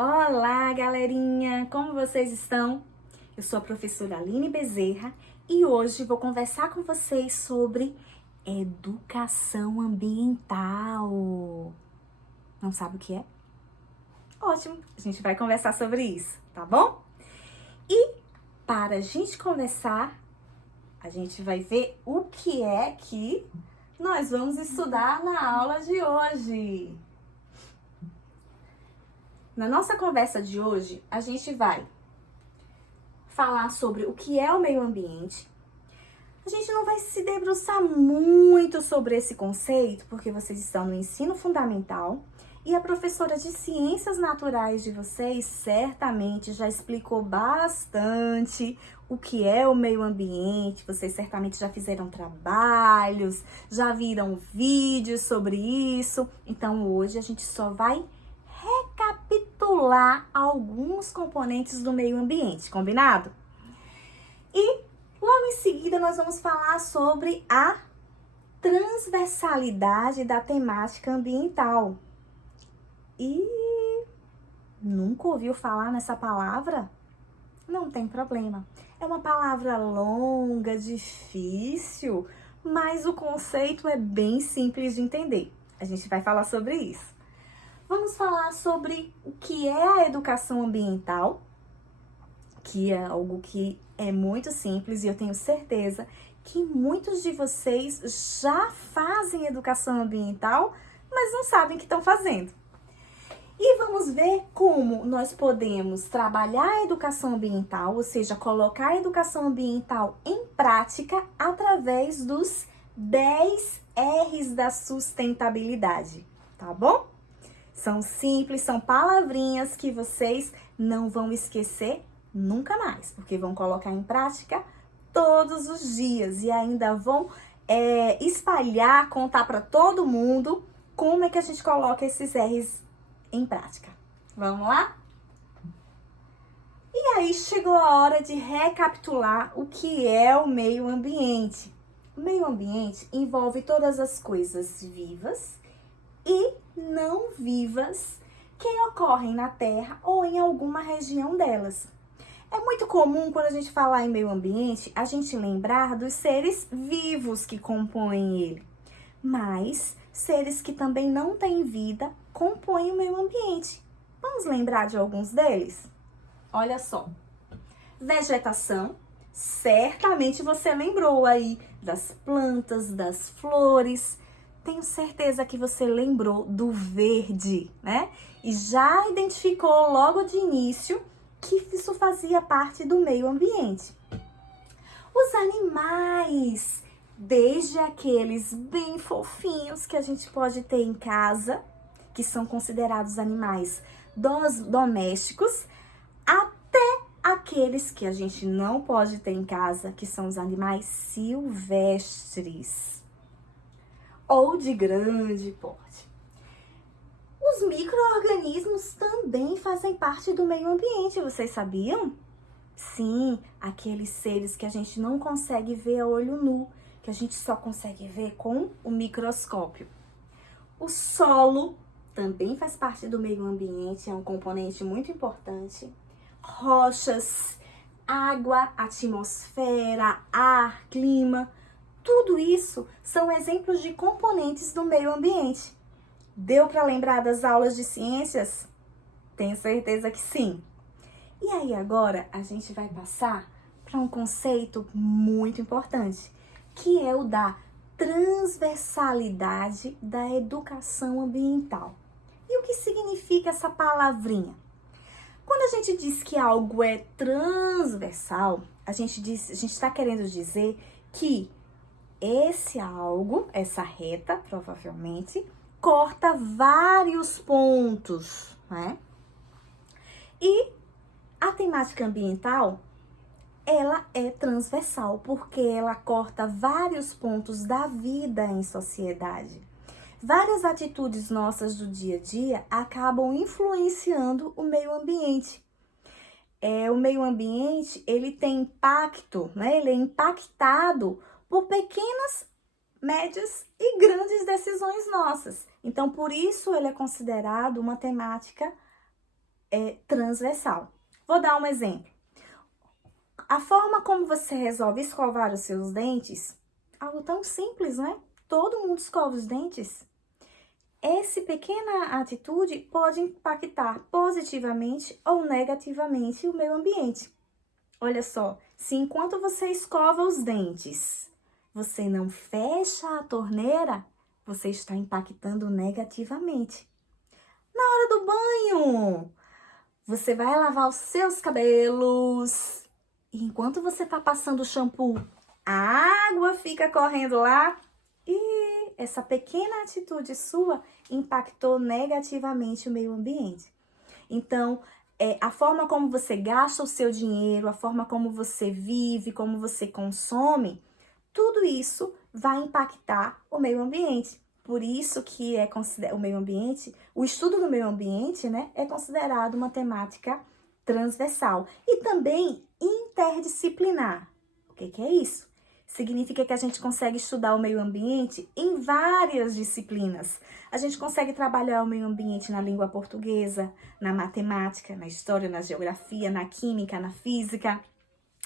Olá, galerinha! Como vocês estão? Eu sou a professora Aline Bezerra e hoje vou conversar com vocês sobre educação ambiental. Não sabe o que é? Ótimo! A gente vai conversar sobre isso, tá bom? E para a gente conversar, a gente vai ver o que é que nós vamos estudar na aula de hoje. Na nossa conversa de hoje, a gente vai falar sobre o que é o meio ambiente. A gente não vai se debruçar muito sobre esse conceito, porque vocês estão no ensino fundamental e a professora de ciências naturais de vocês certamente já explicou bastante o que é o meio ambiente. Vocês certamente já fizeram trabalhos, já viram vídeos sobre isso. Então hoje a gente só vai recapitular alguns componentes do meio ambiente, combinado? E logo em seguida nós vamos falar sobre a transversalidade da temática ambiental. E nunca ouviu falar nessa palavra? Não tem problema. É uma palavra longa, difícil, mas o conceito é bem simples de entender. A gente vai falar sobre isso. Vamos falar sobre o que é a educação ambiental, que é algo que é muito simples e eu tenho certeza que muitos de vocês já fazem educação ambiental, mas não sabem que estão fazendo. E vamos ver como nós podemos trabalhar a educação ambiental, ou seja, colocar a educação ambiental em prática através dos 10 R's da sustentabilidade, tá bom? São simples, são palavrinhas que vocês não vão esquecer nunca mais, porque vão colocar em prática todos os dias e ainda vão espalhar, contar para todo mundo como é que a gente coloca esses R's em prática. Vamos lá? E aí chegou a hora de recapitular o que é o meio ambiente. O meio ambiente envolve todas as coisas vivas e não vivas que ocorrem na Terra ou em alguma região delas. É muito comum, quando a gente falar em meio ambiente, a gente lembrar dos seres vivos que compõem ele. Mas seres que também não têm vida compõem o meio ambiente. Vamos lembrar de alguns deles? Olha só. Vegetação. Certamente você lembrou aí das plantas, das flores. Tenho certeza que você lembrou do verde, né? E já identificou logo de início que isso fazia parte do meio ambiente. Os animais, desde aqueles bem fofinhos que a gente pode ter em casa, que são considerados animais domésticos, até aqueles que a gente não pode ter em casa, que são os animais silvestres ou de grande porte. Os micro-organismos também fazem parte do meio ambiente, vocês sabiam? Sim, aqueles seres que a gente não consegue ver a olho nu, que a gente só consegue ver com o microscópio. O solo também faz parte do meio ambiente, é um componente muito importante. Rochas, água, atmosfera, ar, clima, tudo isso são exemplos de componentes do meio ambiente. Deu para lembrar das aulas de ciências? Tenho certeza que sim. E aí agora a gente vai passar para um conceito muito importante, que é o da transversalidade da educação ambiental. E o que significa essa palavrinha? Quando a gente diz que algo é transversal, a gente está querendo dizer que esse algo, essa reta, provavelmente, corta vários pontos, né? E a temática ambiental, ela é transversal, porque ela corta vários pontos da vida em sociedade. Várias atitudes nossas do dia a dia acabam influenciando o meio ambiente. O meio ambiente, ele tem impacto, né? Ele é impactado por pequenas, médias e grandes decisões nossas. Então, por isso ele é considerado uma temática transversal. Vou dar um exemplo. A forma como você resolve escovar os seus dentes, algo tão simples, né? Todo mundo escova os dentes. Essa pequena atitude pode impactar positivamente ou negativamente o meio ambiente. Olha só, se enquanto você escova os dentes, você não fecha a torneira, você está impactando negativamente. Na hora do banho, você vai lavar os seus cabelos. E enquanto você está passando o shampoo, a água fica correndo lá. E essa pequena atitude sua impactou negativamente o meio ambiente. Então, a forma como você gasta o seu dinheiro, a forma como você vive, como você consome, tudo isso vai impactar o meio ambiente. Por isso que o meio ambiente, o estudo do meio ambiente, né, é considerado uma temática transversal e também interdisciplinar. O que é isso? Significa que a gente consegue estudar o meio ambiente em várias disciplinas. A gente consegue trabalhar o meio ambiente na língua portuguesa, na matemática, na história, na geografia, na química, na física.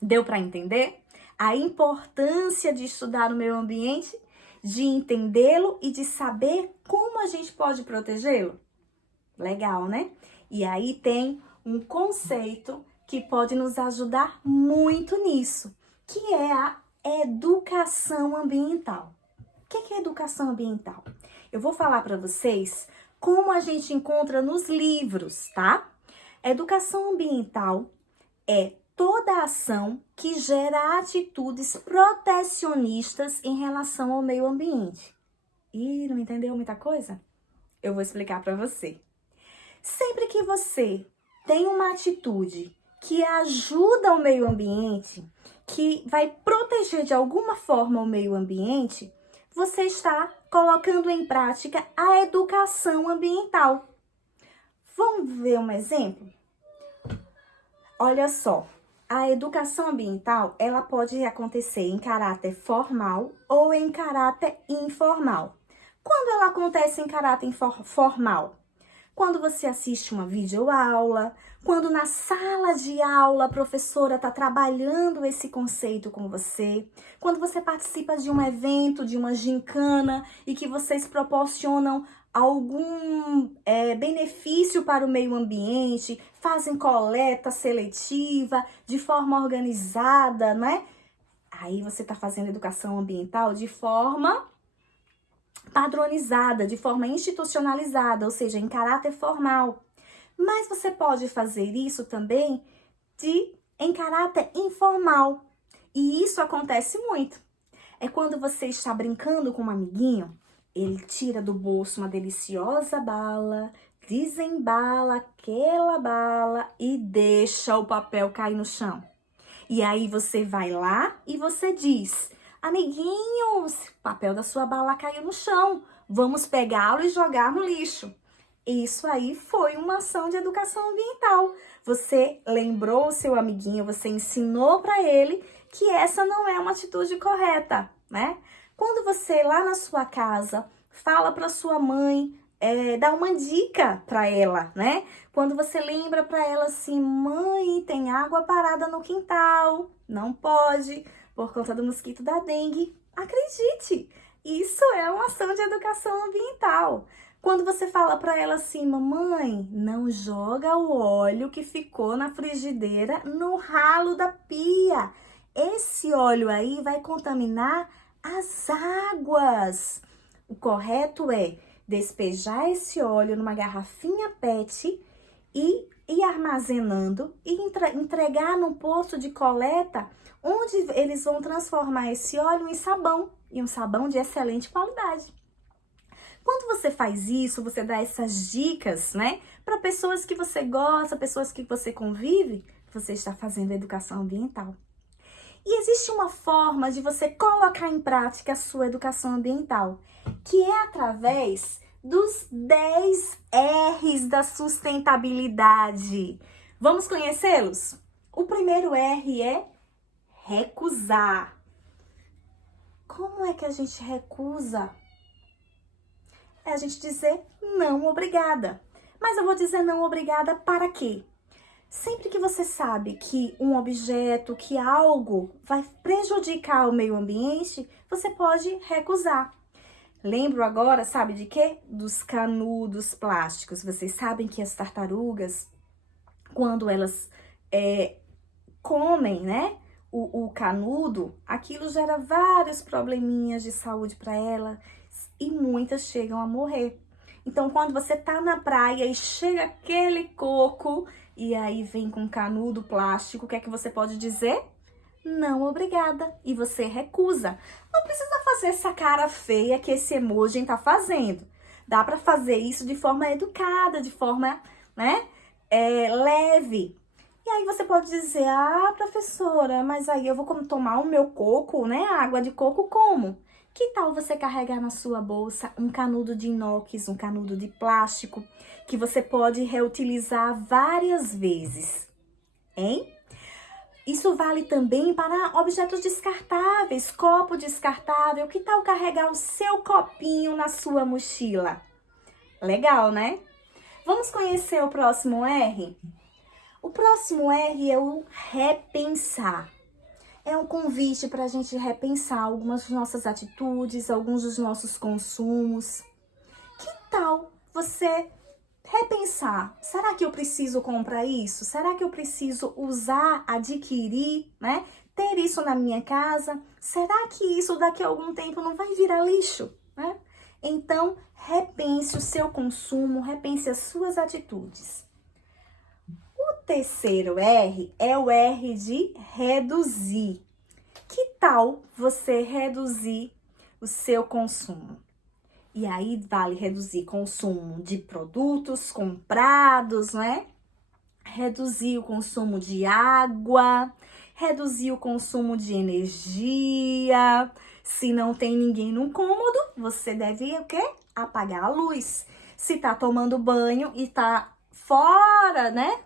Deu para entender? A importância de estudar o meio ambiente, de entendê-lo e de saber como a gente pode protegê-lo. Legal, né? E aí tem um conceito que pode nos ajudar muito nisso, que é a educação ambiental. O que é educação ambiental? Eu vou falar para vocês como a gente encontra nos livros, tá? A educação ambiental é toda ação que gera atitudes protecionistas em relação ao meio ambiente. Ih, não entendeu muita coisa? Eu vou explicar para você. Sempre que você tem uma atitude que ajuda o meio ambiente, que vai proteger de alguma forma o meio ambiente, você está colocando em prática a educação ambiental. Vamos ver um exemplo? Olha só, a educação ambiental, ela pode acontecer em caráter formal ou em caráter informal. Quando ela acontece em caráter formal? Quando você assiste uma videoaula, quando na sala de aula a professora está trabalhando esse conceito com você, quando você participa de um evento, de uma gincana e que vocês proporcionam algum benefício para o meio ambiente, fazem coleta seletiva de forma organizada, né? Aí você está fazendo educação ambiental de forma padronizada, de forma institucionalizada, ou seja, em caráter formal. Mas você pode fazer isso também em caráter informal. E isso acontece muito. É quando você está brincando com um amiguinho, ele tira do bolso uma deliciosa bala, desembala aquela bala e deixa o papel cair no chão. E aí você vai lá e você diz: amiguinhos, o papel da sua bala caiu no chão, vamos pegá-lo e jogar no lixo. Isso aí foi uma ação de educação ambiental. Você lembrou o seu amiguinho, você ensinou para ele que essa não é uma atitude correta, né? Quando você lá na sua casa fala para sua mãe, dá uma dica para ela, né? Quando você lembra para ela assim: mãe, tem água parada no quintal, não pode, por conta do mosquito da dengue. Acredite, isso é uma ação de educação ambiental. Quando você fala para ela assim: mamãe, não joga o óleo que ficou na frigideira no ralo da pia. Esse óleo aí vai contaminar as águas. O correto é despejar esse óleo numa garrafinha PET e ir armazenando e entregar num posto de coleta, onde eles vão transformar esse óleo em sabão, e um sabão de excelente qualidade. Quando você faz isso, você dá essas dicas, né, para pessoas que você gosta, pessoas que você convive, você está fazendo educação ambiental. E existe uma forma de você colocar em prática a sua educação ambiental, que é através dos 10 R's da sustentabilidade. Vamos conhecê-los? O primeiro R é recusar. Como é que a gente recusa? É a gente dizer não, obrigada. Mas eu vou dizer não obrigada para quê? Sempre que você sabe que um objeto, que algo vai prejudicar o meio ambiente, você pode recusar. Lembro agora, sabe de quê? Dos canudos plásticos. Vocês sabem que as tartarugas, quando elas comem, né, o canudo, aquilo gera vários probleminhas de saúde para ela e muitas chegam a morrer. Então, quando você tá na praia e chega aquele coco e aí vem com canudo plástico, o que é que você pode dizer? Não, obrigada. E você recusa. Não precisa fazer essa cara feia que esse emoji tá fazendo. Dá para fazer isso de forma educada, de forma, né, leve. E aí você pode dizer, ah, professora, mas aí eu vou tomar o meu coco, né, a água de coco como? Que tal você carregar na sua bolsa um canudo de inox, um canudo de plástico, que você pode reutilizar várias vezes, hein? Isso vale também para objetos descartáveis, copo descartável. Que tal carregar o seu copinho na sua mochila? Legal, né? Vamos conhecer o próximo R? O próximo R é o repensar. É um convite para a gente repensar algumas das nossas atitudes, alguns dos nossos consumos. Que tal você repensar? Será que eu preciso comprar isso? Será que eu preciso usar, adquirir, né? Ter isso na minha casa? Será que isso daqui a algum tempo não vai virar lixo, né? Então, repense o seu consumo, repense as suas atitudes. O terceiro R é o R de reduzir. Que tal você reduzir o seu consumo? E aí vale reduzir consumo de produtos comprados, né? Reduzir o consumo de água, reduzir o consumo de energia. Se não tem ninguém no cômodo, você deve o quê? Apagar a luz. Se tá tomando banho e tá fora, né?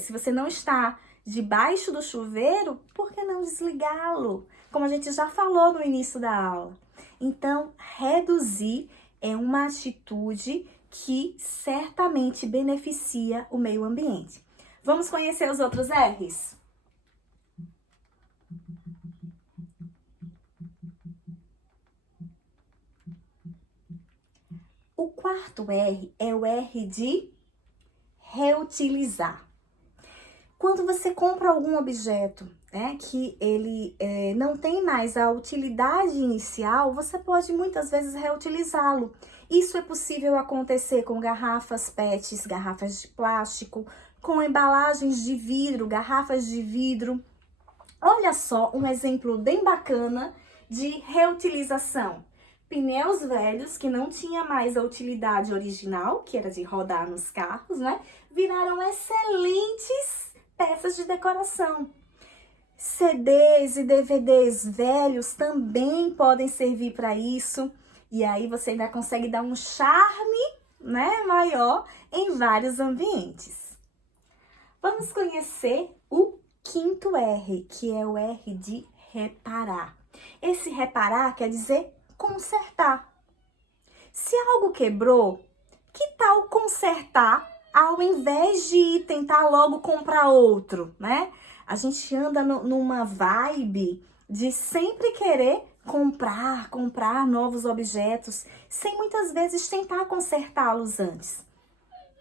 Se você não está debaixo do chuveiro, por que não desligá-lo? Como a gente já falou no início da aula. Então, reduzir é uma atitude que certamente beneficia o meio ambiente. Vamos conhecer os outros R's? O quarto R é o R de reutilizar. Quando você compra algum objeto, né, que ele não tem mais a utilidade inicial, você pode muitas vezes reutilizá-lo. Isso é possível acontecer com garrafas PETs, garrafas de plástico, com embalagens de vidro, garrafas de vidro. Olha só um exemplo bem bacana de reutilização. Pneus velhos que não tinha mais a utilidade original, que era de rodar nos carros, né? Viraram excelentes peças de decoração. CDs e DVDs velhos também podem servir para isso. E aí você ainda consegue dar um charme, né, maior em vários ambientes. Vamos conhecer o quinto R, que é o R de reparar. Esse reparar quer dizer consertar. Se algo quebrou, que tal consertar ao invés de tentar logo comprar outro, né? A gente anda numa vibe de sempre querer comprar novos objetos, sem muitas vezes tentar consertá-los antes.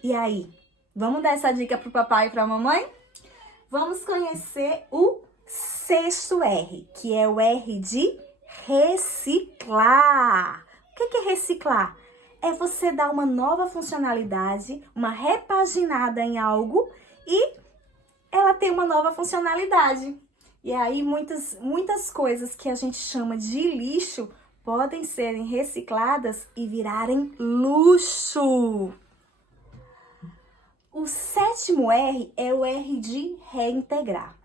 E aí, vamos dar essa dica pro papai e pra mamãe? Vamos conhecer o sexto R, que é o R de reciclar. O que é reciclar? É você dar uma nova funcionalidade, uma repaginada em algo e ela tem uma nova funcionalidade. E aí muitas coisas que a gente chama de lixo podem serem recicladas e virarem luxo. O sétimo R é o R de reintegrar.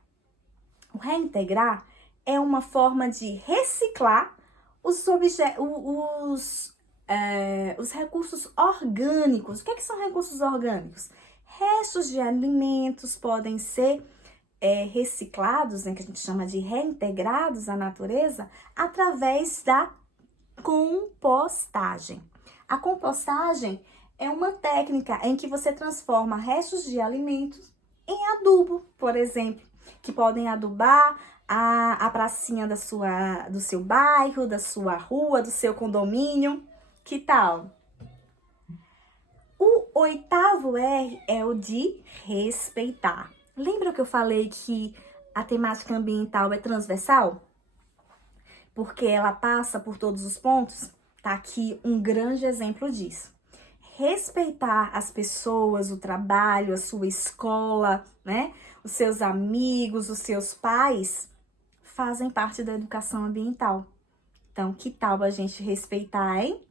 O reintegrar é uma forma de reciclar os recursos orgânicos. O que são recursos orgânicos? Restos de alimentos podem ser reciclados, né, que a gente chama de reintegrados à natureza, através da compostagem. A compostagem é uma técnica em que você transforma restos de alimentos em adubo, por exemplo, que podem adubar a pracinha do seu bairro, da sua rua, do seu condomínio. Que tal? O 8º R é o de respeitar. Lembra que eu falei que a temática ambiental é transversal? Porque ela passa por todos os pontos? Tá aqui um grande exemplo disso. Respeitar as pessoas, o trabalho, a sua escola, né? Os seus amigos, os seus pais, fazem parte da educação ambiental. Então, que tal a gente respeitar, hein?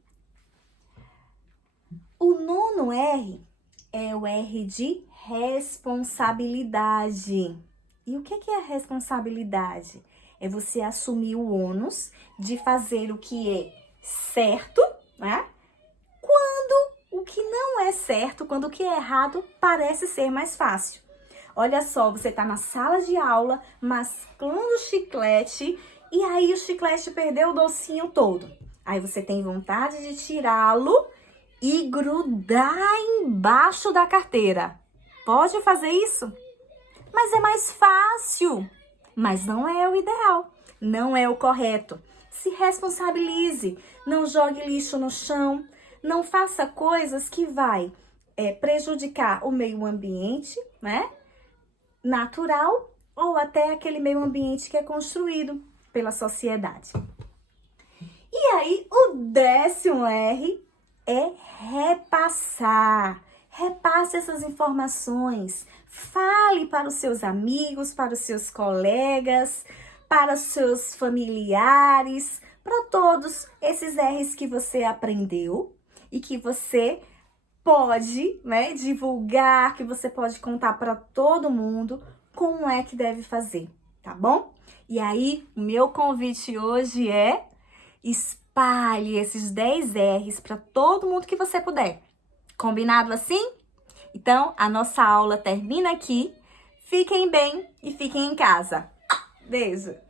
O 9º R é o R de responsabilidade. E o que é a responsabilidade? É você assumir o ônus de fazer o que é certo, né? Quando o que não é certo, quando o que é errado parece ser mais fácil. Olha só, você tá na sala de aula, mascando chiclete, e aí o chiclete perdeu o docinho todo. Aí você tem vontade de tirá-lo e grudar embaixo da carteira. Pode fazer isso? Mas é mais fácil. Mas não é o ideal, não é o correto. Se responsabilize, não jogue lixo no chão, não faça coisas que vai prejudicar o meio ambiente, né? Natural ou até aquele meio ambiente que é construído pela sociedade. E aí, o 10º R é repassar. Repasse essas informações. Fale para os seus amigos, para os seus colegas, para os seus familiares, para todos esses R's que você aprendeu e que você pode, né, divulgar, que você pode contar para todo mundo como é que deve fazer, tá bom? E aí, o meu convite hoje é: espalhe esses 10 R's para todo mundo que você puder. Combinado assim? Então, a nossa aula termina aqui. Fiquem bem e fiquem em casa. Beijo!